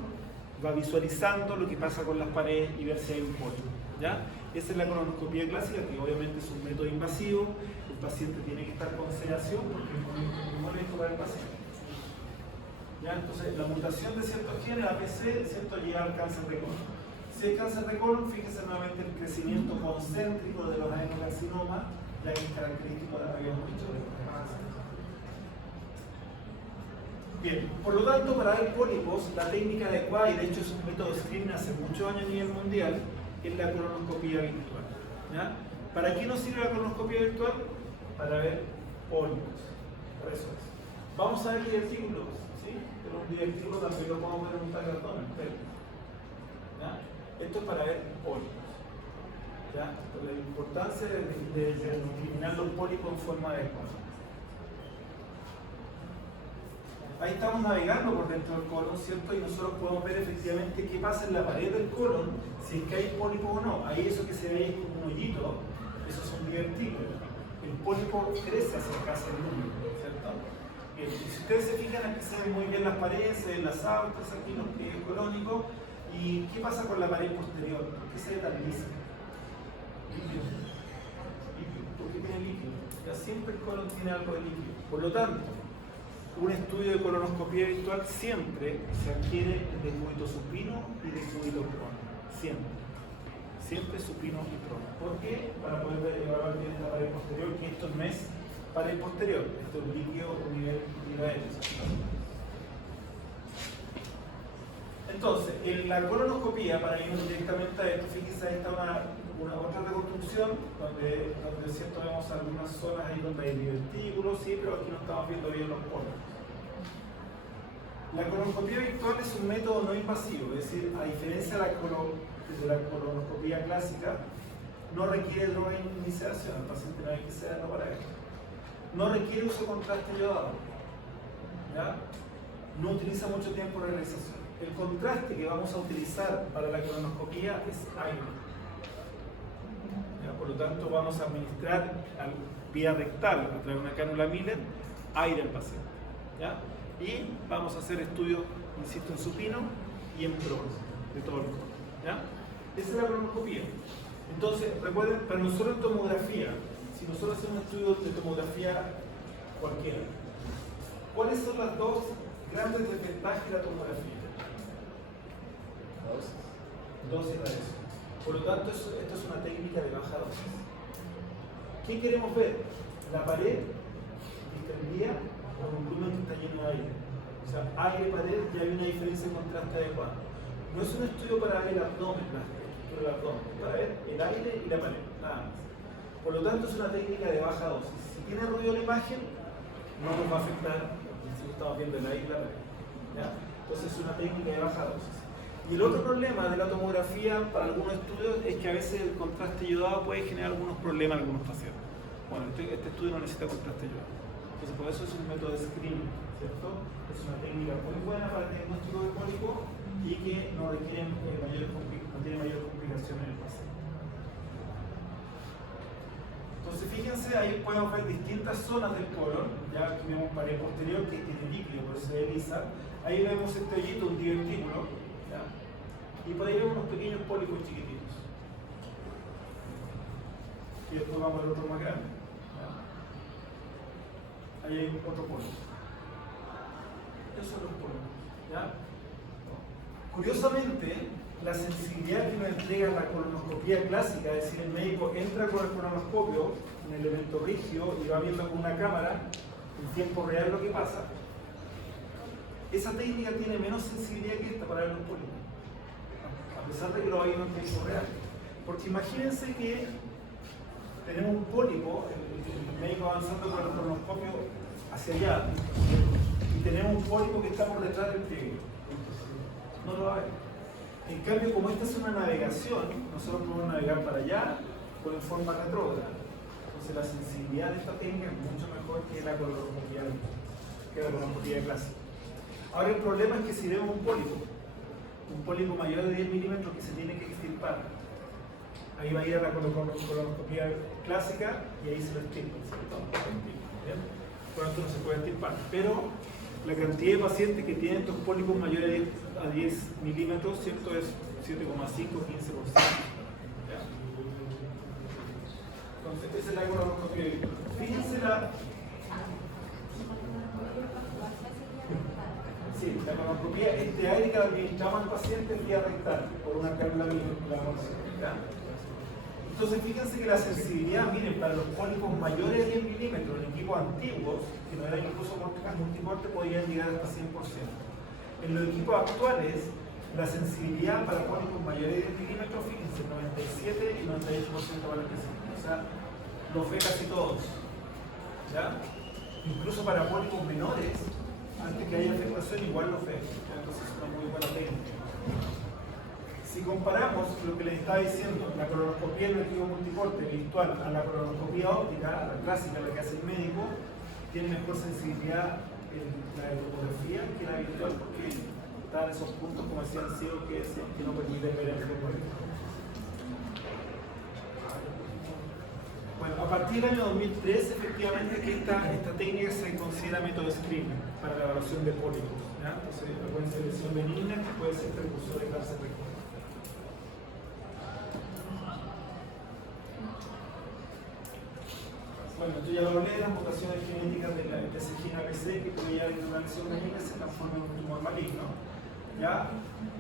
va visualizando lo que pasa con las paredes y ver si hay un pólipo, ¿ya? Esa es la colonoscopia clásica, que obviamente es un método invasivo. El paciente tiene que estar con sedación porque es muy molesto para el paciente. ¿Ya? Entonces, la mutación de ciertos genes, APC, ¿cierto?, llega al cáncer de colon. Si hay cáncer de colon, fíjese nuevamente el crecimiento concéntrico de los adenocarcinomas, ya que es característico de la dicho. Bien, por lo tanto, para ver pólipos, la técnica adecuada, y de hecho es un método de screening hace muchos años a nivel mundial, es la colonoscopia virtual. ¿Ya? ¿Para qué nos sirve la colonoscopia virtual? Para ver pólipos. Por eso es. Vamos a ver divertículos, ¿sí? Pero un divertículo también lo podemos ver en un abdomen. ¿Ya? Esto es para ver pólipos. ¿Ya? Por la importancia de eliminar los pólipos en forma adecuada. Ahí estamos navegando por dentro del colon, ¿cierto? Y nosotros podemos ver efectivamente qué pasa en la pared del colon, si es que hay pólipo o no. Ahí eso que se ve ahí como un hoyito, eso es un divertículo. El pólipo crece hacia el cáncer número, ¿cierto? Bien, y si ustedes se fijan, aquí se ven muy bien las paredes, se ven las aortas, aquí los pliegues colónicos. ¿Y qué pasa con la pared posterior? ¿Por qué se ve tan lisa? Líquido. ¿Por qué tiene líquido? Ya siempre el colon tiene algo de líquido. Por lo tanto, un estudio de colonoscopia virtual siempre se adquiere de cúbito supino y de cúbito prono. Siempre. Siempre supino y prono. ¿Por qué? Para poder evaluar bien la pared posterior, que esto no es pared posterior, esto es líquido a nivel aéreo. Entonces, en la colonoscopia, para irnos directamente a esto, fíjense, ahí está una otra reconstrucción donde cierto, vemos algunas zonas ahí donde hay divertículos, sí, pero aquí no estamos viendo bien los poros. La colonoscopia virtual es un método no invasivo, es decir, a diferencia de la colonoscopia clásica, no requiere droga ni sedación, el paciente no hay que sedarlo para esto. No requiere uso de contraste yodado, ¿ya? No utiliza mucho tiempo de realización. El contraste que vamos a utilizar para la colonoscopia es aire. ¿Ya? Por lo tanto, vamos a administrar vía rectal, a través de una cánula Miller, aire al paciente. ¿Ya? Y vamos a hacer estudios, insisto, en supino y en prono, de todo el colon. ¿Ya? Esa es la colonoscopia. Entonces, recuerden, para nosotros en tomografía, si nosotros hacemos un estudio de tomografía cualquiera, ¿cuáles son las dos grandes desventajas de la tomografía? Dosis de radiación. Por lo tanto, esto es una técnica de baja dosis. ¿Qué queremos ver? La pared distendida con un volumen que está lleno de aire. O sea, aire-pared, ya hay una diferencia de contraste adecuado. No es un estudio para ver el abdomen, la estructura del abdomen, es para ver el aire y la pared, nada más. Por lo tanto, es una técnica de baja dosis. Si tiene ruido la imagen, no nos va a afectar si estamos viendo el aire y la pared. ¿Ya? Entonces, es una técnica de baja dosis. Y el otro problema de la tomografía para algunos estudios es que a veces el contraste yodado puede generar algunos problemas en algunos pacientes. Bueno, este estudio no necesita contraste yodado. Entonces, por eso es un método de screening, ¿cierto? Es una técnica muy buena para el diagnóstico de pólipo y que no requiere no tiene mayor complicación en el paciente. Entonces, fíjense, ahí podemos ver distintas zonas del colon. Ya aquí vemos pared posterior que tiene líquido, por eso se ve lisa. Ahí vemos este hoyito, un divertículo. ¿Ya? Y por ahí vemos unos pequeños pólipos chiquititos. Y después vamos al otro más grande. ¿Ya? Ahí hay otro pólipo. Esos son los pólipos. ¿Ya? Curiosamente, la sensibilidad que nos entrega la colonoscopia clásica, es decir, el médico entra con el colonoscopio, un elemento rígido, y va viendo con una cámara en tiempo real lo que pasa. Esa técnica tiene menos sensibilidad que esta para ver los pólipos, a pesar de que lo va viendo en tiempo real. Porque imagínense que tenemos un pólipo, el médico avanzando con el colonoscopio hacia allá, y tenemos un pólipo que está por detrás del pliegue. No lo va a ver. En cambio, como esta es una navegación, nosotros podemos navegar para allá o en forma retrógrada. Entonces la sensibilidad de esta técnica es mucho mejor que la colonoscopia clásica. Ahora el problema es que si vemos un pólipo mayor de 10 milímetros que se tiene que extirpar, ahí va a ir a la colonoscopia clásica y ahí se lo extirpa, ¿cierto? Por lo tanto no se puede extirpar, pero La cantidad de pacientes que tienen estos pólipos mayores a 10 milímetros, ¿cierto? Es 7,5-15%. Entonces, esa es la colonoscopia. Fíjense la colonoscopia es de aire que administramos al paciente vía rectal por una cánula mineral. Entonces, fíjense que la sensibilidad, miren, para los pólipos mayores de 10 milímetros en equipos antiguos, que no eran incluso multicorte, podían llegar hasta 100%. En los equipos actuales, la sensibilidad para pólipos mayores de 10 milímetros, fíjense, 97 y 98% para el paciente. O sea, los ve casi todos. ¿Ya? Incluso para pólipos menores, antes que haya afectación, igual los ve. Entonces, es una muy buena técnica. Si comparamos lo que les estaba diciendo, la colonoscopia en el equipo multicorte virtual a la colonoscopia óptica, la clásica, la que hace el médico, tiene mejor sensibilidad en la tomografía que la virtual, porque están esos puntos, como decían ciegos, que no permiten ver el foco. Bueno, a partir del año 2003, efectivamente, que esta técnica se considera método screening para la evaluación de pólipos. Entonces, frecuencia de lesión benigna que puede ser precursor de cáncer rectal. Bueno, esto ya lo hablé, las mutaciones genéticas de la TCG-ABC que puede llevar a una lesión benigna se transforma en un tumor maligno. ¿Ya?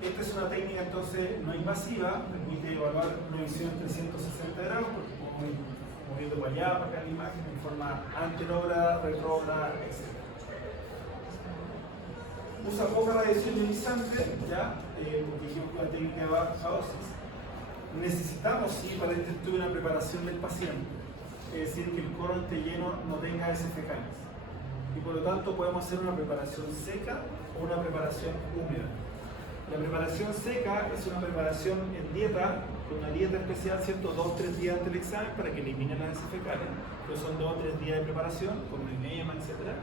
Esta es una técnica entonces no invasiva, permite evaluar una visión en 360 grados, porque podemos ir moviendo para allá, para acá la imagen en forma anterógrada, retrógrada, etc. Usa poca radiación ionizante, ¿ya? Porque dijimos que una técnica de baja dosis. Necesitamos, sí, para este estudio una preparación del paciente. Es decir, que el colon lleno no tenga heces fecales. Y por lo tanto podemos hacer una preparación seca o una preparación húmeda. La preparación seca es una preparación en dieta, con una dieta especial, ¿cierto? 2 o 3 días antes del examen para que eliminen las heces fecales. Pero son 2 o 3 días de preparación, con enema, etc.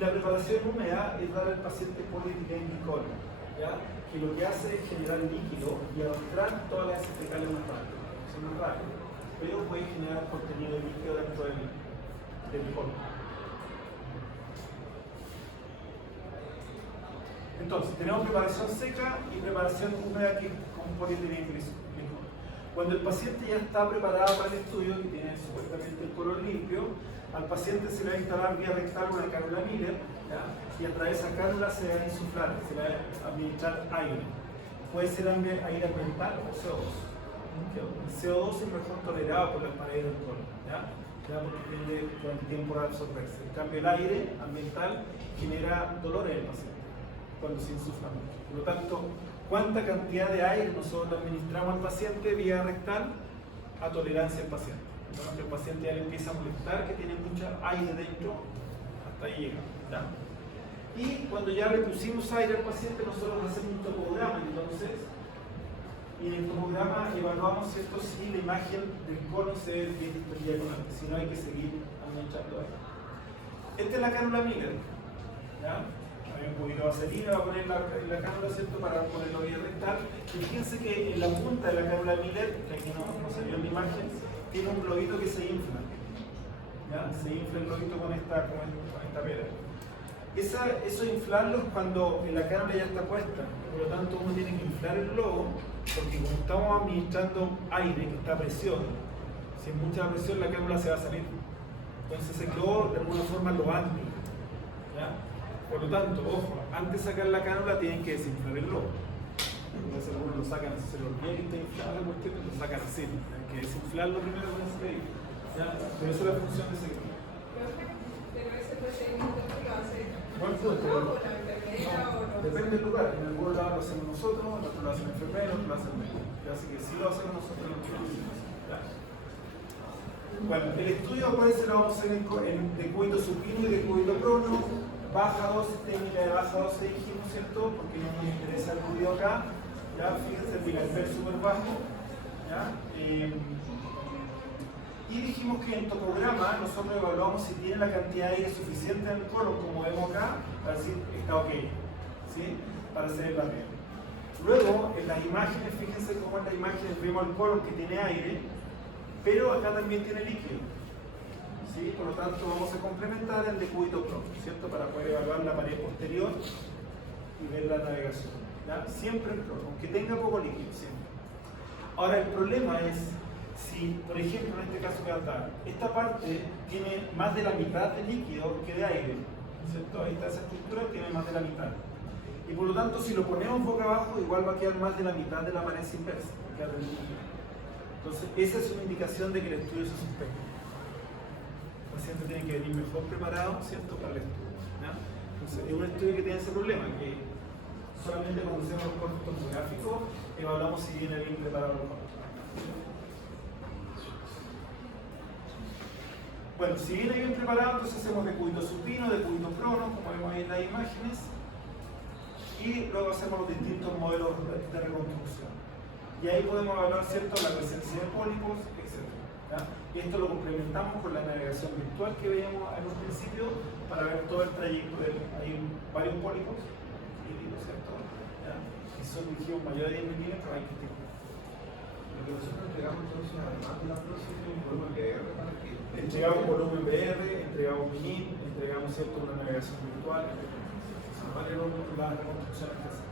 La preparación húmeda es dar al paciente polietilenglicol, ¿ya? Que lo que hace es generar líquido y arrastrar todas las heces fecales más rápido. Eso no es rápido, pero puede generar contenido líquido dentro del colon. Entonces, tenemos preparación seca y preparación húmeda que con polietilenglicol. Cuando el paciente ya está preparado para el estudio, que tiene supuestamente el colon limpio, al paciente se le va a instalar vía rectal una cánula Miller, ¿ya? Y a través de esa cánula se va a insuflar, se le va a administrar aire. Puede ser aire ambiental o CO2. El CO2 es mejor tolerado por las paredes del colon, ¿ya? Porque tiende durante el tiempo a absorberse. En cambio, el aire ambiental genera dolor en el paciente cuando se insufla mucho. Por lo tanto, ¿cuánta cantidad de aire nosotros le administramos al paciente vía rectal? A tolerancia del paciente. Entonces, el paciente ya le empieza a molestar que tiene mucha aire dentro, hasta ahí llega. ¿Ya? Y cuando ya le pusimos aire al paciente, nosotros hacemos un topograma, entonces, y en el topograma evaluamos, ¿cierto?, si la imagen del colon se ve bien distendida con aire, si no hay que seguir administrando aire. Esta es la cánula Miller. ¿Ya? Hay un poquito de vaselina, va a poner la cánula, ¿cierto?, para ponerlo vía rectal. Y fíjense que en la punta de la cánula Miller, que aquí no salió en la imagen, tiene un globito que se infla. ¿Ya? Se infla el globito con esta pera. Eso inflarlo es cuando la cánula ya está puesta. Por lo tanto, uno tiene que inflar el globo, porque como estamos administrando aire que está a presión, si hay mucha presión, la cánula se va a salir. Entonces, ese globo de alguna forma lo ande. ¿Ya? Por lo tanto, ojo, antes de sacar la cánula tienen que desinflar el globo. Entonces algunos lo sacan así, se lo olvida que está inflado la cuestión y lo sacan así. Tienen que desinflarlo primero con ese pedido. Pero eso es la función de ese globo. Pero ese procedimiento lo hace Buen punto. o la enfermera o los... Depende del lugar. En algún lado lo hacemos nosotros, en otro lo hacen el enfermero, otro lo hacen el médico. Así que si lo hacemos nosotros, no lo hacemos. Bueno, el estudio acuérdense lo vamos a hacer de cúbito supino y de cúbito prono. Baja dosis, técnica de baja dosis dijimos, ¿cierto? Porque no nos interesa el ruido acá. ¿Ya? Fíjense, el picaper súper bajo. ¿Ya? Y dijimos que en topograma nosotros evaluamos si tiene la cantidad de aire suficiente en el colon, como vemos acá, para decir que está ok, ¿sí? Para hacer el barrido. Luego, en las imágenes, fíjense cómo en las imágenes vemos el colon que tiene aire, pero acá también tiene líquido. ¿Sí? ¿sí? Por lo tanto, vamos a complementar el decúbito pro, ¿cierto? Para poder evaluar la pared posterior y ver la navegación. ¿Ya? Siempre en pro, aunque tenga poco líquido, siempre. Ahora, el problema es si, por ejemplo, en este caso que va a dar, esta parte tiene más de la mitad de líquido que de aire, ¿cierto? Ahí está esa estructura, tiene más de la mitad. Y por lo tanto, si lo ponemos boca abajo, igual va a quedar más de la mitad de la pared inversa. Entonces, esa es una indicación de que el estudio se suspende. El paciente tiene que venir mejor preparado, ¿cierto?, para el estudio. ¿Ya? Entonces, es un estudio que tiene ese problema, que solamente cuando hacemos el corte tomográfico evaluamos si viene bien preparado o no. Bueno, si viene bien preparado, entonces hacemos decúbito supino, decúbito prono, como vemos ahí en las imágenes, y luego hacemos los distintos modelos de reconstrucción. Y ahí podemos evaluar, ¿cierto?, la presencia de pólipos, etc. ¿Ya? Y esto lo complementamos con la navegación virtual que veíamos en un principio para ver todo el trayecto. Hay varios pólipos, ¿cierto? ¿Ya? Si son dirigidos mayores de 10 milímetros, hay que estar. Lo que nosotros entregamos entonces, además de la próxima, un volumen VR para que... Entregamos un volumen VR, entregamos un MINIM, entregamos, ¿cierto?, una navegación virtual, para las reconstrucciones que hacemos.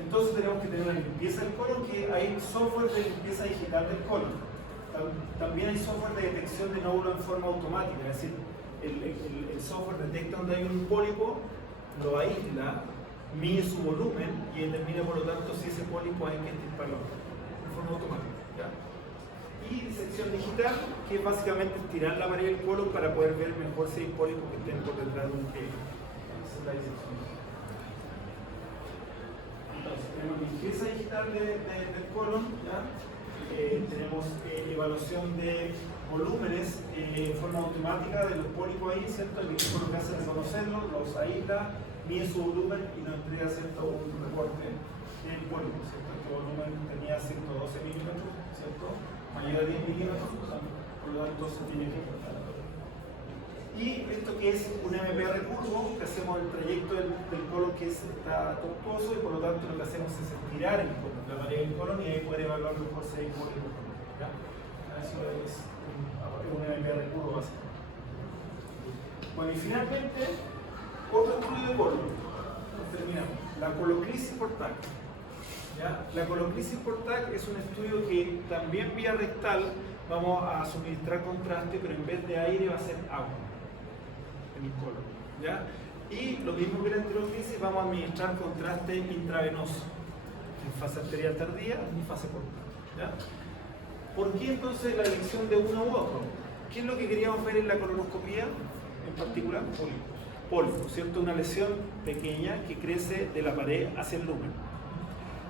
Entonces tenemos que tener una limpieza del colon, que hay software de limpieza digital del colon. También hay software de detección de nódulo en forma automática, es decir, el software detecta donde hay un pólipo, lo aísla, mide su volumen y determina por lo tanto si ese pólipo hay que extirparlo en forma automática. ¿Ya? Y disección digital, que es básicamente estirar la pared del colon para poder ver mejor si hay pólipos que estén por detrás de un que. Esa es la disección digital. Entonces, tenemos limpieza digital del colon, ¿ya? Tenemos evaluación de volúmenes en forma automática de los pólipos ahí, ¿cierto? El equipo lo que hace es reconocerlos, los aísla, mide su volumen y nos entrega, ¿cierto?, un reporte del pólipo, ¿cierto? Este volumen tenía 112 milímetros, ¿cierto?, mayor de 10 milímetros, por lo tanto se tiene que cortar. Y esto que es un MPR curvo, que hacemos el trayecto del colon que está tortuoso y por lo tanto lo que hacemos es estirar el colon, la pared del colon, y ahí poder evaluar mejor si hay pólipos. Eso es un MPR curvo básico. Bueno, y finalmente, otro estudio de colon. Terminamos. La coloclisis por TAC. ¿Ya? La coloclisis por TAC es un estudio que también vía rectal vamos a suministrar contraste, pero en vez de aire va a ser agua en el colon. ¿Ya? Y lo mismo que la enteroclisis, vamos a administrar contraste intravenoso en fase arterial tardía y fase portal. ¿Ya? ¿Por qué entonces la elección de uno u otro? ¿Qué es lo que queríamos ver en la colonoscopía en particular? Pólipos, ¿cierto? Una lesión pequeña que crece de la pared hacia el lumen.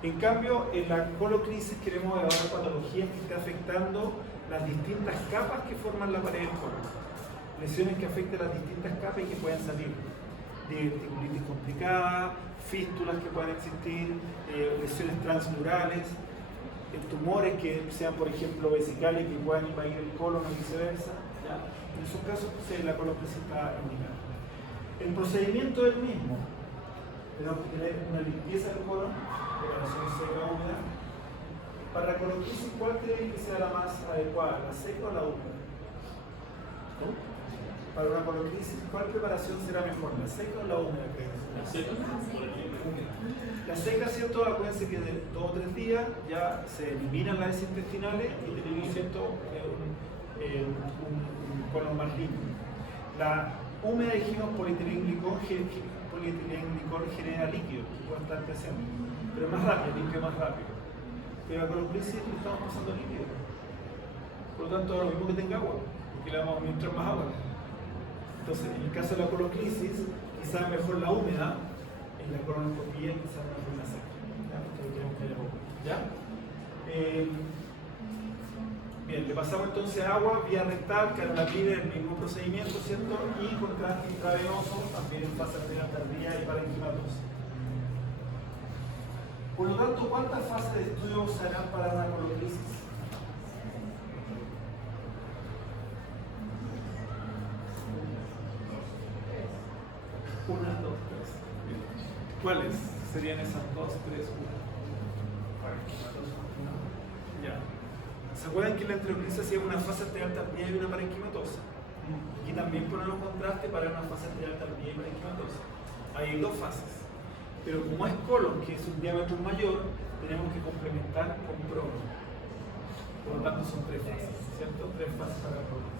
En cambio, en la coloclisis queremos evaluar patologías que están afectando las distintas capas que forman la pared del colon. Lesiones que afecten las distintas capas y que puedan salir diverticulitis complicada, fístulas que puedan existir, lesiones transmurales, tumores que sean, por ejemplo, vesicales que puedan invadir el colon o viceversa. ¿Ya? En esos casos, la coloclisis está indicada. El procedimiento es el mismo. Tenemos que tener una limpieza del colon, preparación seca húmeda. Para la coloclisis, ¿cuál creen que sea la más adecuada? ¿La seca o la húmeda? ¿No? Para una coloclisis, ¿cuál preparación será mejor? ¿La seca o la húmeda? La seca. La seca, ¿cierto? Acuérdense que de 2 o 3 días ya se eliminan las heces intestinales y tenemos, ¿cierto?, un colon más limpio. La húmeda, dijimos, polietilenglicol genera líquido, que puede estar presente, pero más rápido, limpio más rápido. Pero la coloclisis estamos pasando líquido. Por lo tanto, lo mismo que tenga agua, porque le vamos a administrar más agua. Entonces, en el caso de la coloclisis, quizás mejor la húmeda, en la colonoscopía quizás mejor la seca. ¿Ya? Porque queremos que haya poco. ¿Ya? Bien, le pasamos entonces agua vía rectal, caronapride, el mismo procedimiento, ¿cierto? Y contraste intravenoso, también en fase arterial tardía y parenquimatosis. Por lo tanto, ¿cuántas fases de estudio se harán para una coloclisis? Una, dos, tres. ¿Cuáles serían esas 2, 3, 1? Ya. ¿Se acuerdan que en la enteroclisis hacía una fase arterial tardía y una parenquimatosa? Aquí también ponemos contraste para una fase arterial tardía y parenquimatosa. Hay dos fases. Pero como es colon, que es un diámetro mayor, tenemos que complementar con prono. Por lo tanto son tres fases, ¿cierto? Tres fases para la colon.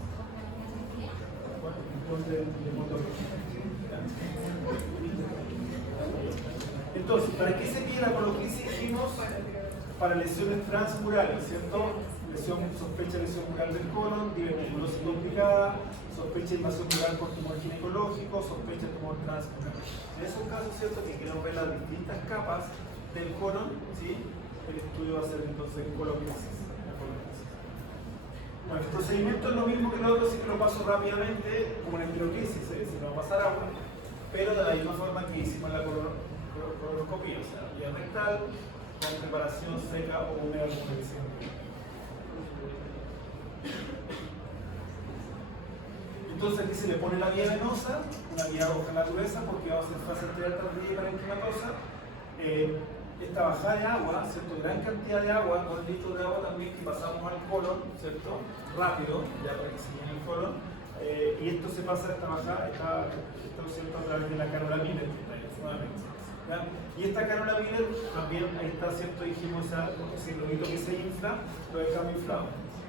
Entonces, ¿para qué se pide la coloclisis? Dijimos para lesiones transmurales, ¿cierto? Sospecha de lesión mural del colon, diverticulosis complicada, sospecha de invasión mural por tumor ginecológico, sospecha de tumor transmural. En esos casos, ¿cierto? Que queremos ver las distintas capas del colon, ¿sí? El estudio va a ser entonces coloclisis. Bueno, el procedimiento es lo mismo que el otro, sí que lo paso rápidamente, como en la enteroclisis, se va a pasar agua, pero de la misma forma que hicimos en la colonoscopia, o sea, vía rectal, con preparación seca o húmeda, como decíamos. Entonces aquí se le pone la vía venosa, una vía ojalá gruesa, porque vamos a hacer fase arterial tardía y parenquimatosa. Esta bajada de agua, ¿cierto? Gran cantidad de agua, 2 litros de agua también que pasamos al colon, ¿cierto? Rápido, ya para que se llene el colon. Y esto se pasa, esta bajada, ¿cierto? A través de la cánula Miller, ¿ya? Y esta cánula Miller también, ahí está, ¿cierto? Dijimos, ese globito que se infla, lo dejamos inflado.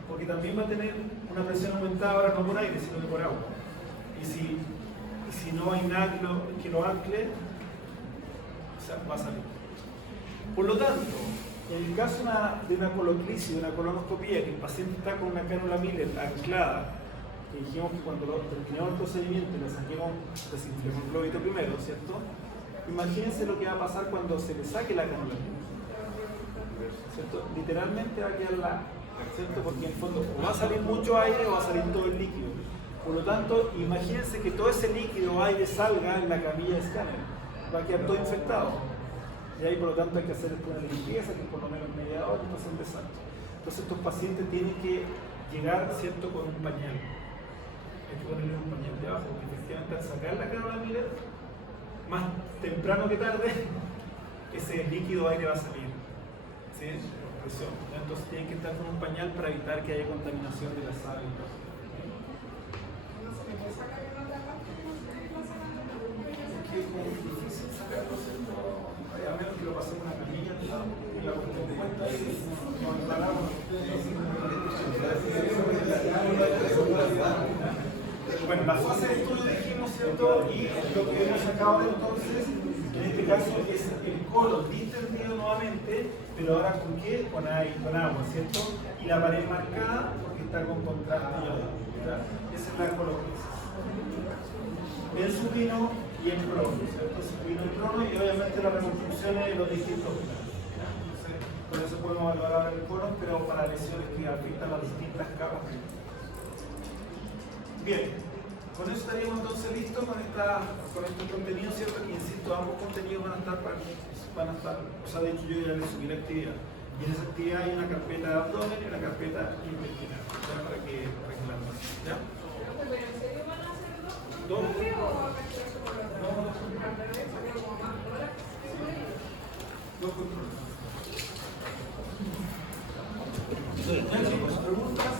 Porque también va a tener una presión aumentada ahora no por aire, sino que por agua. Y si no hay nada que lo ancle, o sea, va a salir. Por lo tanto, en el caso de una coloclisis, de una colonoscopía, que el paciente está con una cánula Miller anclada, que dijimos que cuando terminamos el procedimiento le saquemos, desinflemos el globito primero, ¿cierto? Imagínense lo que va a pasar cuando se le saque la cánula Miller, ¿cierto? Literalmente va a quedar la, ¿cierto? Porque en el fondo o va a salir mucho aire o va a salir todo el líquido. Por lo tanto, imagínense que todo ese líquido o aire salga en la camilla de escáner, va a quedar todo infectado. Y ahí por lo tanto hay que hacer una limpieza, que es por lo menos media hora, entonces empezar. Entonces estos pacientes tienen que llegar, ¿cierto?, con un pañal. Hay que ponerle un pañal debajo, porque efectivamente al sacar la cánula Miller, más temprano que tarde, ese líquido aire va a salir, ¿sí? Por presión. Entonces tienen que estar con un pañal para evitar que haya contaminación de la sal. Es muy difícil sacarlo, ¿cierto? A menos que lo pasemos una camilla y la cuestión de cuenta y nos embalamos. Bueno, la fase de estudio dijimos, ¿cierto? Y lo que hemos sacado entonces, en este caso, es el colon distendido nuevamente, pero ahora ¿con qué? Con agua, ¿cierto? Y la pared marcada porque está con contraste y agua. Esa es la coloclisis. En supino y en prono, ¿cierto? Supino y prono, y obviamente las reconstrucciones de los distintos planos. Por eso podemos valorar el colon, pero para lesiones que afectan las distintas capas. Bien, con eso estaríamos entonces listos con este contenido, ¿cierto? Que insisto, ambos contenidos van a estar, o sea, de hecho yo ya les subí la actividad. Y en esa actividad hay una carpeta de abdomen y una carpeta intestinal, ¿ya? Para que la pasen, ¿ya? ¿Pero en serio van a hacer dos? ¿Dos? Dos controles. ¿Ya, chicos? ¿Preguntas?